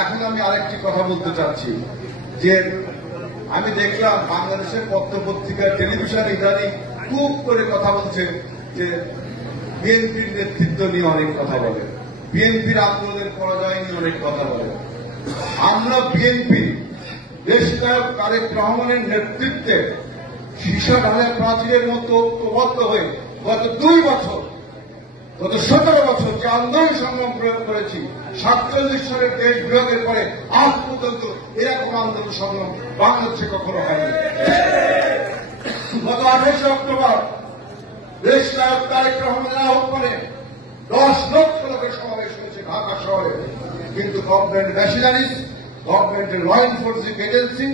এখন আমি আরেকটি কথা বলতে চাচ্ছি যে আমি দেখলাম বাংলাদেশের পত্রপত্রিকা টেলিভিশন ইত্যাদি খুব করে কথা বলছে যে বিএনপির নেতৃত্ব নিয়ে অনেক কথা বলে, বিএনপির আন্দোলনের পরাজয় নিয়ে অনেক কথা বলে। আমরা বিএনপি দেশনায়ক তারেক রহমানের নেতৃত্বে সীসা ঢালে প্রাচীরের মতো ঐক্যবদ্ধ হয়ে গত 2 বছর, গত 17 বছর যে আন্দোলন সংগ্রাম প্রয়োগ করেছি, 47 সালের দেশ বিভাগের পরে আজ পর্যন্ত এরকম আন্দোলন সংগ্রাম বাংলাদেশে কখনো হয়নি। গত 28 অক্টোবর দেশ নায়ক তারেক রহমানের আহ্বানে 10 লক্ষ লোকের সমাবেশ হয়েছে ঢাকা শহরে, কিন্তু গভর্নমেন্ট ন্যাশনালিস্ট, গভর্নমেন্টের ল এনফোর্সিং এজেন্সি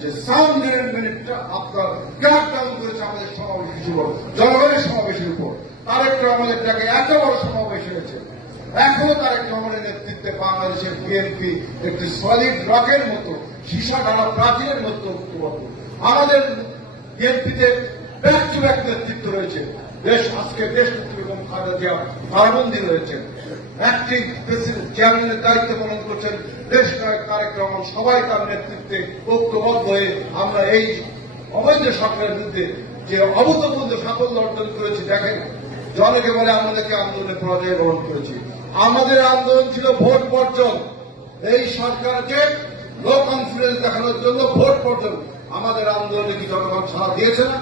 যে সাউন্ড মিনিটটা আপনার ক্র্যাকডাউন করেছে আমাদের সমাবেশের উপর, জনগণের সমাবেশের উপর। তারেক রহমানের টাকে এত বড় সমাবেশ হয়েছে, এখনো তারেক রহমানের নেতৃত্বে বাংলাদেশের বিএনপি একটি সলিড রকের মতো, সীসা ঢালা প্রাচীরের মতো ঐক্যবদ্ধ। আমাদের বিএনপিতে ব্যাক টু ব্যাক নেতৃত্ব রয়েছে। আজকে দেশনেত্রী এবং খালেদা জিয়া কারাবন্দী রয়েছেন, অ্যাক্টিং প্রেসিডেন্ট চেয়ারম্যানের দায়িত্ব পালন করছেন দেশ নায়ক তারেক রহমান। সবাই তার নেতৃত্বে ঐক্যবদ্ধ হয়ে আমরা এই অবৈধ সরকারের বিরুদ্ধে যে অভূতপূর্ব সাফল্য অর্জন করেছি। দেখেন, জনকে বলে আমাদেরকে আন্দোলনে পরাজয় বরণ করেছি। আমাদের আন্দোলন ছিল ভোট বর্জন, এই সরকারকে লো কনফিডেন্স দেখানোর জন্য ভোট বর্জন। আমাদের আন্দোলনে কি জনগণ সাড়া দিয়েছে না?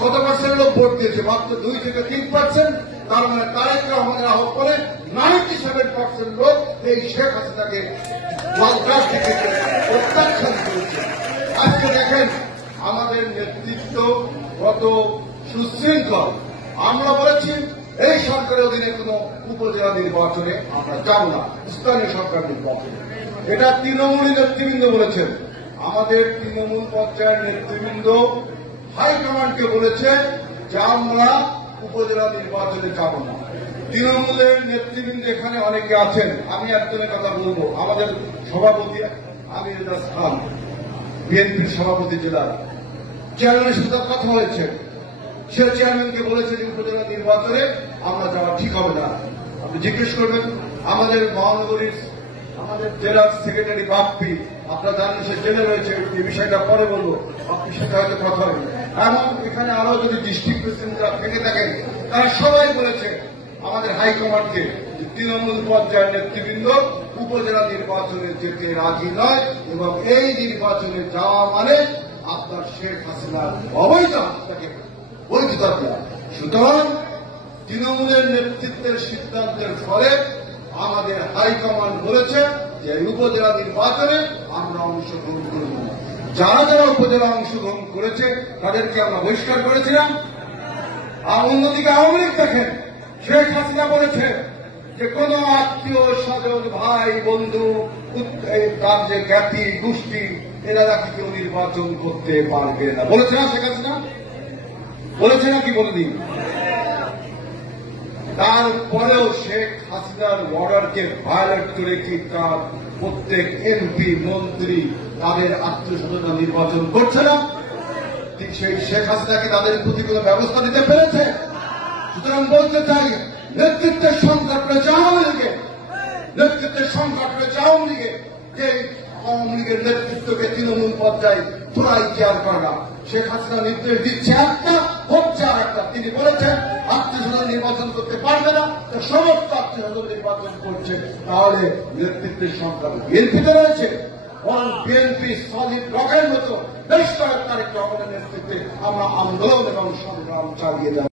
কত পার্সেন্ট লোক ভোট দিয়েছে? মাত্র 2 থেকে 3%। তার মানে তারেক রহমানের আহ্বানে 97% লোক এই শেখ হাসিনাকে প্রত্যাখ্যান করেছে। আজকে দেখেন আমাদের নেতৃত্ব কত সুশৃঙ্খল। আমরা বলেছি এই সরকারের অধীনে কোন উপজেলা নির্বাচনে আমরা যাব না, স্থানীয় সরকার নির্বাচনে। এটা তৃণমূল নেতৃবৃন্দ বলেছেন। আমাদের তৃণমূল পর্যায়ের নেতৃবৃন্দ হাইকমান্ডকে বলেছে যে আমরা উপজেলা নির্বাচনে যাব না। তৃণমূলের নেতৃবৃন্দ এখানে অনেকে আছেন, আমি একজনের কথা বলবো। আমাদের সভাপতি আমির এজাজ খান, বিএনপির সভাপতি জেলার চেয়ারম্যানের সাথে কথা হয়েছে। সে চেয়ারম্যানকে বলেছে যে উপজেলা নির্বাচনে আমরা যাওয়া ঠিক হবে না। আপনি জিজ্ঞেস করবেন আমাদের মহানগরীর আমাদের জেলার সেক্রেটারি বাপ্পি, আপনারা জানেন সে জেলে রয়েছে, এই বিষয়টা পরে বলবো, বাপ্পির সাথে হয়তো কথা হবে। এমন এখানে আরো যদি ডিস্ট্রিক্ট প্রেসিডেন্টরা থেকে থাকেন, তারা সবাই বলেছে আমাদের হাইকমান্ডকে তৃণমূল পর্যায়ের নেতৃবৃন্দ উপজেলা নির্বাচনে যেতে রাজি নয়, এবং এই নির্বাচনে যাওয়া মানে আপনার শেখ হাসিনার অবৈধ হাসিনাকে বৈধতা দেওয়া। সুতরাং তৃণমূলের নেতৃত্বের সিদ্ধান্তের ফলে আমাদের হাইকমান্ড বলেছে যে উপজেলা নির্বাচনে আমরা অংশগ্রহণ করব না। যারা যারা উপজেলা অংশগ্রহণ করেছে তাদেরকে আমরা বহিষ্কার করেছিলাম। আর অন্যদিকে আওয়ামী লীগ দেখেন, শেখ হাসিনা বলেছে যে কোন আত্মীয় স্বজন, ভাই বন্ধু, তার যে জ্ঞাতি গোষ্ঠী, এরা নাকি কেউ নির্বাচন করতে পারবে না। বলেছে না শেখ হাসিনা? বলেছে নাকি বলেনি? তারপরেও শেখ হাসিনার অর্ডারকে ভায়োলেট করে কি তার প্রত্যেক এমপি মন্ত্রী তাদের আত্মীয় স্বজনরা নির্বাচন করছে না? ঠিক সেই শেখ হাসিনাকে তাদের প্রতি কোন ব্যবস্থা নিতে পেরেছে? সুতরাং বলতে চাই, নেতৃত্বের সংকট রয়েছে আওয়ামী লীগে, নেতৃত্বের সংকট রয়েছে আওয়ামী লীগে। যে আওয়ামী লীগের নেতৃত্বকে তৃণমূল পর্যায়ে তোরাই কেয়ার করে না। শেখ হাসিনা নির্দেশ দিচ্ছে একটা, হচ্ছে আর একটা। তিনি বলেছেন আত্মীয় স্বজন নির্বাচন করতে পারবে না, সমস্ত আত্মীয় স্বজন নির্বাচন করছে। তাহলে নেতৃত্বের সংকট বিএনপিতে রয়েছে। বরং বিএনপি সলিড রকের মতো দেশ নায়ক তারেক রহমানের নেতৃত্বে আমরা আন্দোলন এবং সংগ্রাম চালিয়ে যাব।